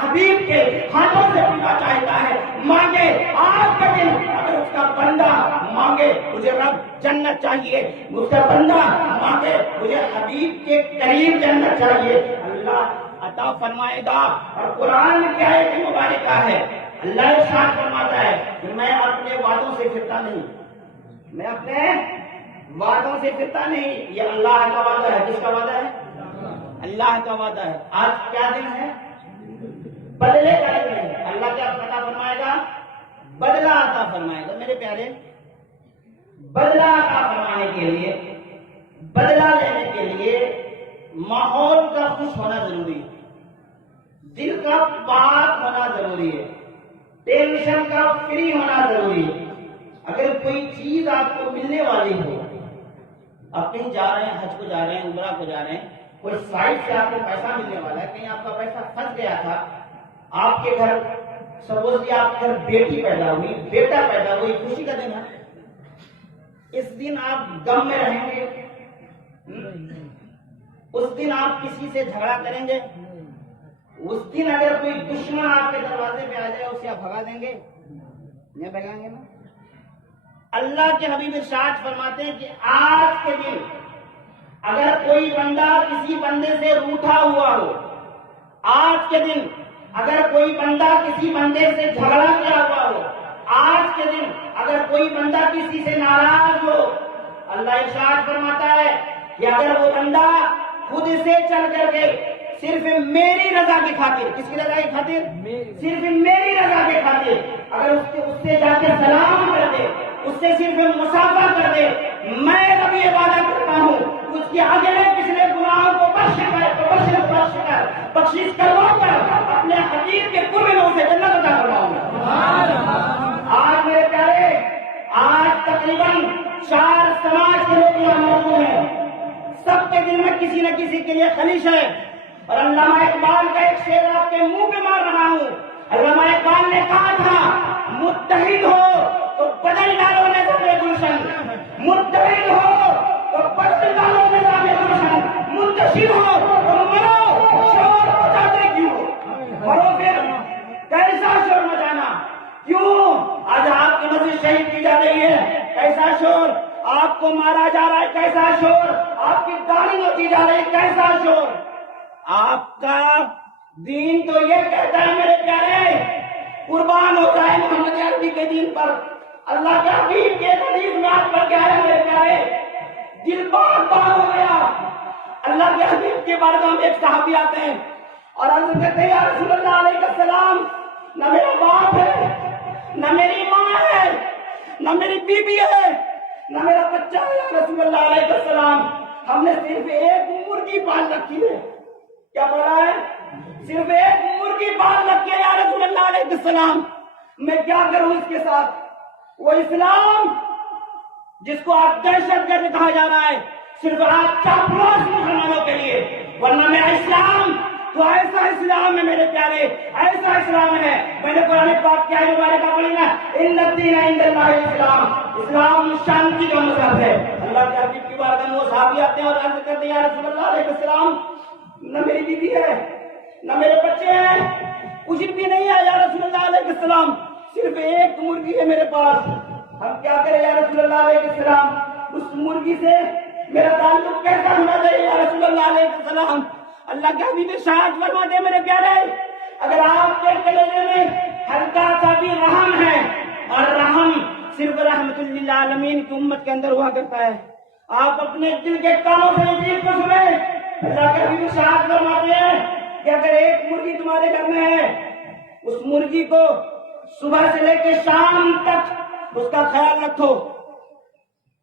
حبیب کے ہاتھوں سے پینا چاہتا ہے مانگے. آج کا دن اگر اس کا بندہ مانگے مجھے رب جنت چاہیے, اس کا بندہ مانگے مجھے حبیب کے قریب جنت چاہیے, اللہ عطا فرمائے گا. اور قرآن کی آیت مبارکہ ہے, اللہ ارشاد فرماتا ہے کہ میں اپنے وعدوں سے پھرتا نہیں, میں اپنے وعدوں سے پھرتا نہیں. یہ اللہ کا وعدہ ہے. کس کا وعدہ ہے؟ اللہ کا وعدہ ہے. آج کیا دن ہے؟ بدلے کا دن ہے. اللہ کیا عطا فرمائے گا؟ بدلہ عطا فرمائے گا. میرے پیارے, بدلہ عطا فرمانے کے لیے, بدلہ لینے کے لیے ماحول کا خوش ہونا ضروری ہے, دل کا پاک ہونا ضروری ہے, ٹینشن کا فری ہونا ضروری ہے. اگر کوئی چیز آپ کو ملنے والی ہو, آپ کہیں جا رہے ہیں, حج کو جا رہے ہیں, عمرہ کو جا رہے ہیں, کوئی سائٹ سے آپ کو پیسہ ملنے والا ہے, کہیں آپ کا پیسہ پھنس گیا تھا, آپ کے گھر سپوز آپ کے گھر بیٹی پیدا ہوئی, بیٹا پیدا ہوئی, خوشی کا دن ہے. اس دن آپ غم میں رہیں گے, اس دن آپ کسی سے جھگڑا کریں گے, اس دن اگر کوئی دشمن آپ کے دروازے پہ آ جائے اسے آپ بھگا دیں گے؟ نہیں بھگائیں گے نا. اللہ کے حبیب ارشاد فرماتے ہیں کہ آج کے دن اگر کوئی بندہ کسی بندے سے روٹھا ہوا ہو, آج کے دن اگر کوئی بندہ کسی بندے سے جھگڑا کیا ہوا ہو, آج کے دن اگر کوئی بندہ کسی سے ناراض ہو, اللہ ارشاد فرماتا ہے کہ اگر وہ بندہ خود سے چل کر کے صرف میری رضا کی خاطر, کس کی رضا کی خاطر؟ صرف میری رضا کی خاطر اگر اس سے جا کے سلام کر دے, اس سے صرف مصافحہ کر دے, میں رب یہ وعدہ کرتا ہوں اس کے اگلے پچھلے گناہوں کو بخشش کروا کر اپنے حبیب کے قرب میں اسے جنت عطا فرماؤں گا. آج میرے پیارے, آج تقریباً 4 سماج کے لوگ یہاں موجود ہیں, سب کے دل میں کسی نہ کسی کے لیے خلیش ہے. اور علامہ اقبال کا ایک شعر آپ کے منہ پہ مار رہا ہوں. علامہ اقبال نے کہا تھا متحد ہو تو بدل ڈالو نظام گلشن, متحد ہو تو بدل ڈالو نظام گلشن, منتشر ہو تو مرو, شور مچاتے کیوں مرو, پھر کیسا شور مچانا کیوں؟ آج آپ کی مسجد شہید کی جا رہی ہے, کیسا شور؟ آپ کو مارا جا رہا ہے, کیسا شور؟ آپ کی داڑھی ہوتی جا رہی ہے, کیسا شور؟ آپ کا دین تو یہ کہتا ہے میرے پیارے, قربان ہو جائے محمد عربی کے دین پر. اللہ کے حبیب کے حدیث میں آپ پر کیا ہے میرے پیارے, دل پاک ہو گیا. اللہ کے حبیب کے بارگاہ میں ایک صحابی آتے ہیں اور عرض کرتے ہیں یا رسول اللہ علیہ السلام, نہ میرا باپ ہے, نہ میری ماں ہے, نہ میری بیوی ہے, نہ میرا بچہ ہے, یا رسول اللہ علیہ السلام ہم نے صرف ایک مرغی پال رکھی ہے. کیا بولا ہے؟ صرف ایک مرغی پال رکھی ہے یا رسول اللہ علیہ السلام, میں کیا کروں اس کے ساتھ؟ وہ اسلام جس کو آپ دہشت گرد کہا جا رہا ہے صرف آپ چاپلوس مسلمانوں کے لیے, ورنہ میں اسلام تو ایسا اسلام ہے میرے پیارے, ایسا اسلام ہے. میں نے قرآن پاک کی آیت مبارکہ پڑھی نا, ان الدین عند اللہ الاسلام, اسلام شانتی کا مذہب ہے. اللہ کے حبیب کی بارگاہ میں وہ صحابی آتے ہیں اور عرض کرتے ہیں یا رسول اللہ علیہ السلام, نہ میری بیوی ہے, نہ میرے بچے ہیں, کچھ بھی نہیں ہے یا رسول اللہ علیہ السلام, صرف ایک مرغی ہے میرے پاس, ہم کیا کریں یا رسول اللہ علیہ السلام؟ اس مرغی سے میرا تعلق کیسا ہونا چاہیے یا رسول اللہ علیہ السلام؟ اللہ کے حبیب ارشاد فرماتے ہیں میرے پیارے, اگر آپ کے کلیجے میں ہلکا سا بھی رحم ہے, اور رحم صرف رحمت للعالمین کی امت کے اندر ہوا کرتا ہے, آپ اپنے دل کے کانوں سے اس چیز کو سنیں. اللہ کے حبیب ارشاد فرماتے ہیں کہ اگر ایک مرغی تمہارے گھر میں ہے, اس مرغی کو صبح سے لے کے شام تک اس کا خیال رکھو.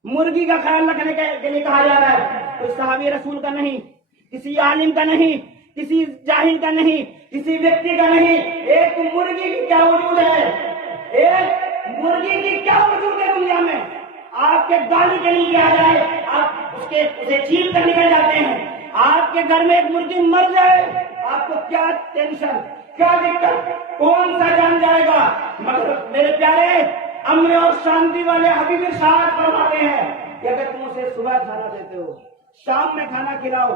مرغی کا خیال رکھنے کے لیے کہا جا رہا ہے, کوئی صحابی رسول کا نہیں, کسی عالم کا نہیں, کسی جاہل کا نہیں, کسی ویکتی کا نہیں, ایک مرغی کی کیا وجود ہے, ایک مرغی کی کیا وجود ہے دنیا میں. آپ کے گالی کے نیچے آ جائے, آپ اسے چھین کر نکل جاتے ہیں. آپ کے گھر میں ایک مرغی مر جائے, آپ کو کیا ٹینشن, کیا دقت, کون سا جان جائے گا؟ مگر میرے پیارے امن اور شانتی والے حبیب ارشاد فرماتے ہیں کہ اگر تم اسے صبح کھانا دیتے ہو, شام میں کھانا کھلاؤ,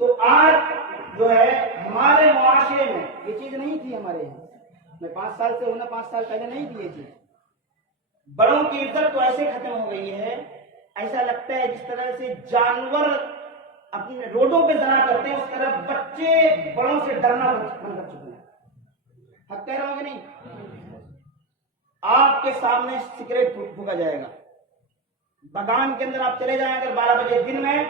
تو آج جو ہے ہمارے معاشرے میں یہ چیز نہیں تھی ہمارے یہاں. میں 5 سال سے ہوں نا، 5 سال پہلے نہیں تھی یہ چیز. بڑوں کی عزت تو ایسے ختم ہو گئی ہے، ایسا لگتا ہے جس طرح سے جانور اپنے روڈوں پہ ذرا کرتے ہیں، اس طرح بچے بڑوں سے ڈرنا بند کر چکے ہیں. حق کہہ رہا ہوں کہ نہیں؟ آپ کے سامنے سگریٹ پھونکا جائے گا، بغان کے اندر آپ چلے جائیں اگر 12 بجے دن میں،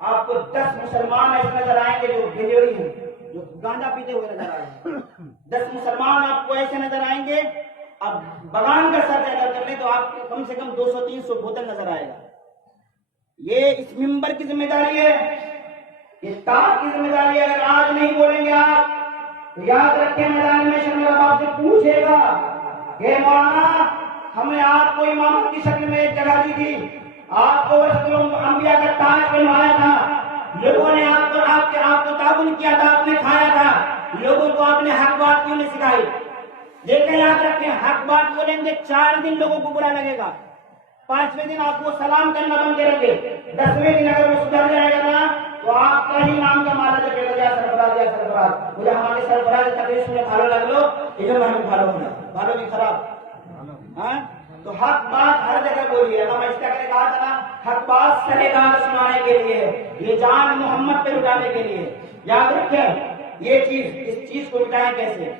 آپ کو 10 مسلمان ایسے نظر آئیں گے جو گجوڑی ہیں، جو گانجا پیتے ہوئے نظر آئیں گے. 10 مسلمان آپ کو ایسے نظر آئیں گے. اب بغان کا سر اگر کر لیں تو آپ کو کم سے کم 200-300 بوتل نظر آئے گا. یہ اس ممبر کی ذمہ داری ہے، اس تاج کی ذمہ داری ہے. اگر آج نہیں بولیں گے آپ تو یاد رکھیں میدان میں شرمیلا باپ سے پوچھے گا کہ مولانا ہم نے آپ کو امامت کی شکل میں ایک جگہ دی تھی، آپ کو انبیاء کا تاج بنوایا تھا، لوگوں نے آپ کو تعاون کیا تھا، آپ نے کھایا تھا، لوگوں کو آپ نے حق بات کیوں نہیں سکھائی؟ دیکھیں یاد رکھیں، حق بات بولیں گے 4 دن لوگوں کو برا لگے گا، 5ویں دن آپ کو سلام کرنا بند کریں گے، 10ویں دن اگر وہ سدھر جائے گا نا تو آپ کا ہی نام کا مالا جپے گا، یا سرفراز یا سرفراز. مجھے ہمارے سرفراز تقریر سنے بھالو لگلو یہ میں بھالو ہونا بھالو بھی خراب. ہاں تو حق بات ہر جگہ بولیے. علامہ اشتیاق نے کہا تھا نا، حق بات سرے دار سنانے کے لیے، یہ جان محمد پہ لٹانے کے لیے. یاد رکھیں یہ چیز، اس چیز کو مٹائیں کیسے.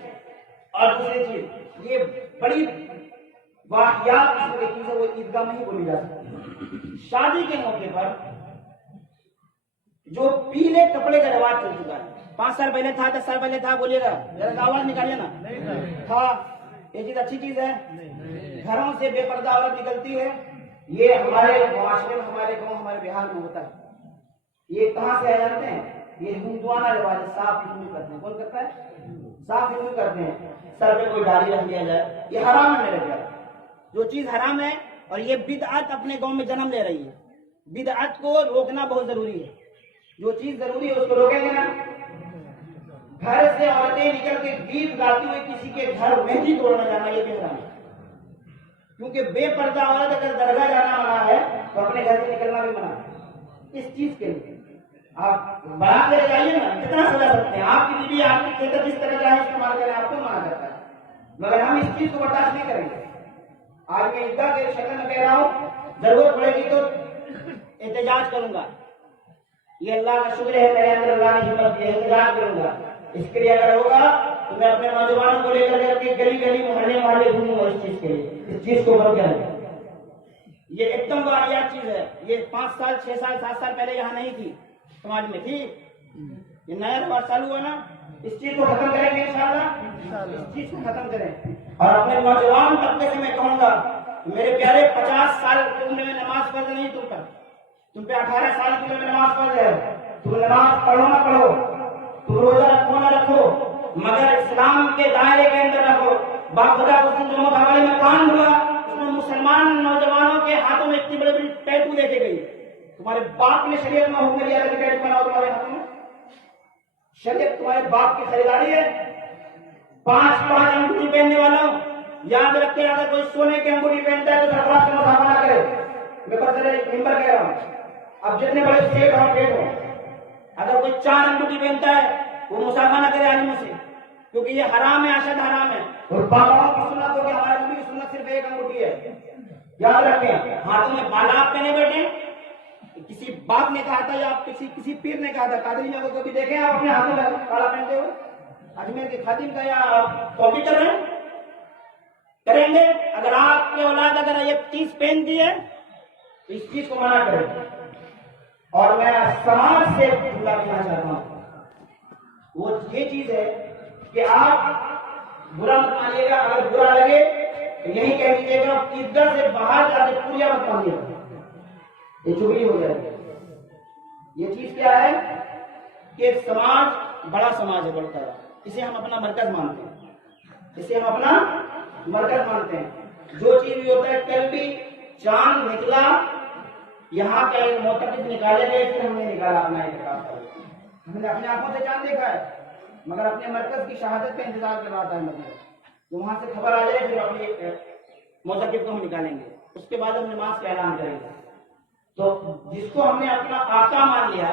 اور دوسری چیز، یہ بڑی واقعات اس میں چیز ہے، وہ عیدگاہ میں ہی بولی جا سکتی. شادی کے موقع پر جو پیلے کپڑے کا رواج چل چکا ہے، 5 سال پہلے تھا، 10 سال پہلے تھا، بولیے گا ذرا آواز نکالیے نا. تھا یہ چیز اچھی چیز ہے. گھروں سے بے پردہ عورت نکلتی ہے، یہ ہمارے معاشرے میں، ہمارے گاؤں، ہمارے بہار میں ہوتا ہے. یہ کہاں سے آ جاتے ہیں؟ یہ ہندوانہ رواج ہے. صاف ہندو کرتے ہیں. کون کرتا ہے؟ صاف ہندو کرتے ہیں. سر پہ کوئی داڑھی رکھ دیا جائے، یہ حرام ہے میرے پیارے. جو چیز حرام ہے، اور یہ بدعت اپنے گاؤں میں جنم لے رہی ہے. بدعت کو روکنا بہت ضروری ہے. جو چیز ضروری ہے اس کو روکیں گے نا. گھر سے عورتیں نکل کے گیت گاتی ہوئی کسی کے گھر مہندی توڑنا جانا، یہ بھی حرام ہے. کیونکہ بے پردہ عورت اگر درگاہ جانا منع ہے تو اپنے گھر سے نکلنا بھی منع ہے. اس چیز کے لیے آپ بات لے جائیے نا، جتنا سزا سکتے ہیں. آپ کی بیوی آپ کی کھیت جس طرح کا استعمال کریں، آپ کو منع کرتا ہے، مگر ہم اس چیز کو برداشت نہیں کریں گے. آج میں عیدگاہ کے شکل میں کہہ رہا ہوں، ضرورت پڑے گی تو احتجاج کروں گا. یہ اللہ کا شکر ہے میرے اندر اللہ نے ہمت دی، احتجاج کروں گا. اس کے لیے اگر ہوگا تو میں اپنے نوجوانوں کو لے کر کے گلی گلی محلے محلے گھوموں گا. اس چیز کے لیے، اس چیز کو بند کریں. یہ ایک دم واقعات چیز ہے. یہ 5 سال 6 سال 7 سال پہلے یہاں نہیں تھی، سماج میں تھی. یہ نیا رواج چالو ہوا نا، اس چیز کو ختم کریں گے انشاءاللہ. اس چیز کو ختم کریں. اور اپنے نوجوان طبقے سے میں کہوں گا، میرے پیارے 50 سال کی عمر میں نماز فرض نہیں تم پر، تم پہ 18 سال کی عمر میں نماز فرض ہے. تم نماز پڑھو نہ پڑھو، تم روزہ رکھو نہ رکھو، مگر اسلام کے دائرے کے اندر رکھو. باخدا اس دن جو مقابلے میں کان ہوا، اس میں مسلمان نوجوانوں کے ہاتھوں میں اتنی بڑی بڑی ٹیٹو دیکھے گئی. تمہارے باپ نے شریعت میں حکم دیا تھا کہ ٹیٹو بناؤ تمہارے ہاتھوں میں. شریعت تمہارے باپ کی خریداری ہے. 5 انگوٹھی پہننے والوں یاد رکھے، اگر کوئی سونے کی انگوٹھی پہنتا ہے تو سرفراز سے مصافحہ نہ کرے. میں بس ممبر کہہ رہا ہوں، اب جتنے بڑے سیٹ ہو ڈیٹ ہو، اگر کوئی 4 انگوٹھی پہنتا ہے وہ مصافحہ نہ کرے عالموں سے، کیونکہ یہ حرام ہے، اشد حرام ہے. اور باباؤں کی سنت ہوگی، ہمارے نبی کی سنت صرف 1 انگوٹھی ہے. یاد رکھیں، ہاتھوں میں بالا آپ پہنے بیٹھے. کسی باپ نے کہا تھا یا کسی پیر نے کہا تھا، قادریوں کو کبھی دیکھیں آپ اپنے ہاتھوں میں بالا پہنتے ہوئے؟ اجمیر کے خادم کا یا کاپی کر رہے ہیں؟ کریں گے. اگر آپ کے اولاد اگر یہ چیز پہنتی ہے تو اس چیز کو منع کریں. اور میں سماج سے جملہ کہنا چاہتا ہوں، وہ یہ چیز ہے کہ آپ برا مت مانیے گا. اگر برا لگے تو یہی کہہ دیجیے گا، عیدگاہ سے باہر جا کے پوریا مت مانیے گا، یہ چگلی ہو جائے گی. یہ چیز کیا ہے کہ سماج بڑا سماج ہے، بڑھتا ہے. اسے ہم اپنا مرکز مانتے ہیں، اسے ہم اپنا مرکز مانتے ہیں. جو چیز بھی ہوتا ہے، کل بھی چاند نکلا، یہاں کا ایک معتقد نکالے گئے، پھر ہم نے نکالا اپنا اعتقاد کر. ہم نے اپنے آنکھوں سے چاند دیکھا ہے، مگر اپنے مرکز کی شہادت پہ انتظار کر رہا تھا. مطلب وہاں سے خبر آ جائے پھر اپنے معتقد کو ہم نکالیں گے، اس کے بعد ہم نماز کا اعلان کریں گے. تو جس کو ہم نے اپنا آقا مان لیا،